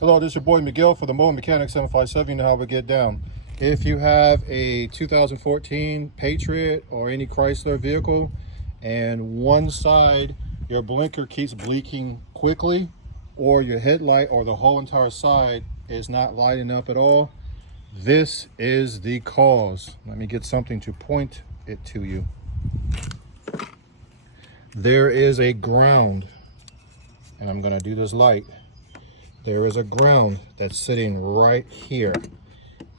Hello, this is your boy Miguel for the Mobile Mechanic 757. You know how we get down. If you have a 2014 Patriot or any Chrysler vehicle and one side your blinker keeps blinking quickly, or your headlight or the whole entire side is not lighting up at all, this is the cause. Let me get something to point it to you. There is a ground, and I'm going to do this light. There is a ground that's sitting right here.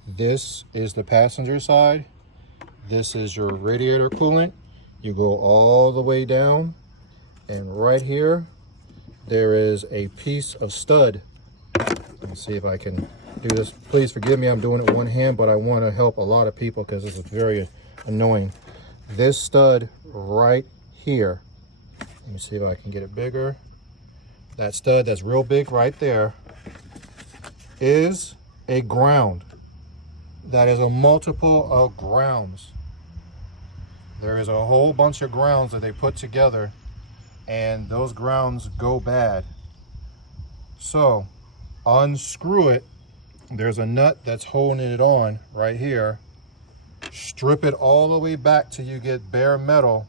This is the passenger side. This is your radiator coolant. You go all the way down, and right here there is a piece of stud. Let me see if I can do this. Please forgive me, I'm doing it with one hand, but I want to help a lot of people because this is very annoying. This stud right here, let me see if I can get it bigger. That stud that's real big right there is a ground. That is a multiple of grounds. There is a whole bunch of grounds that they put together, and those grounds go bad. So unscrew it. There's a nut that's holding it on right here. Strip it all the way back till you get bare metal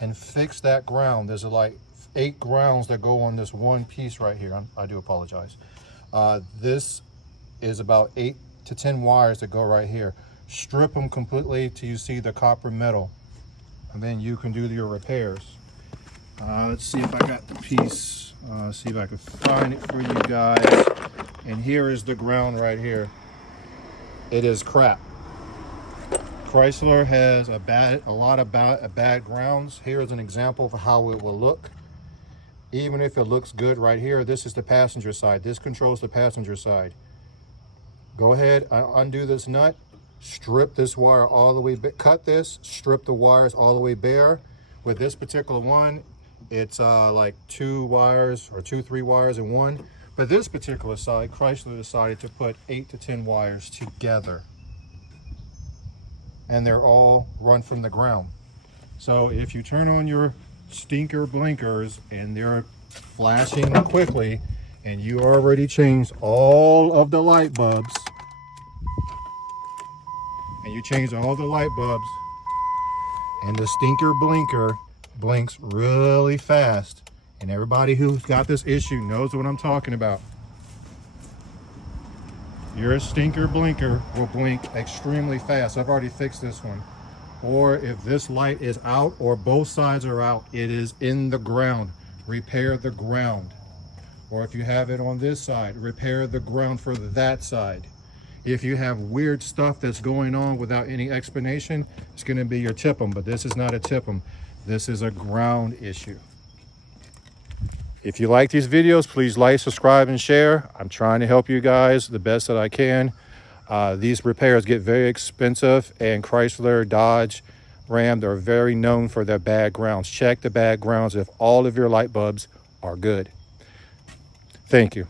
and fix that ground. There's like 8 grounds that go on this one piece right here. I do apologize. This is about 8 to 10 wires that go right here. Strip them completely till you see the copper metal, and then you can do your repairs. Let's see if I got the piece. See if I can find it for you guys. And here is the ground right here. It is crap. Chrysler has a lot of bad grounds. Here is an example of how it will look. Even if it looks good right here, this is the passenger side. This controls the passenger side. Go ahead, undo this nut, strip this wire all the way, cut this, strip the wires all the way bare. With this particular one, it's like 2 wires or 3 wires in one. But this particular side, Chrysler decided to put 8 to 10 wires together. And they're all run from the ground. So if you turn on your stinker blinkers and they're flashing quickly and you already changed all of the light bulbs, and the stinker blinker blinks really fast, and everybody who's got this issue knows what I'm talking about. Your stinker blinker will blink extremely fast. I've already fixed this one. Or if this light is out or both sides are out, it is in the ground. Repair the ground. Or if you have it on this side, repair the ground for that side. If you have weird stuff that's going on without any explanation, it's going to be your tip-em, but this is not a tip-em. This is a ground issue. If you like these videos, please like, subscribe, and share. I'm trying to help you guys the best that I can. These repairs get very expensive, and Chrysler, Dodge, Ram, they're very known for their bad grounds. Check the bad grounds if all of your light bulbs are good. Thank you.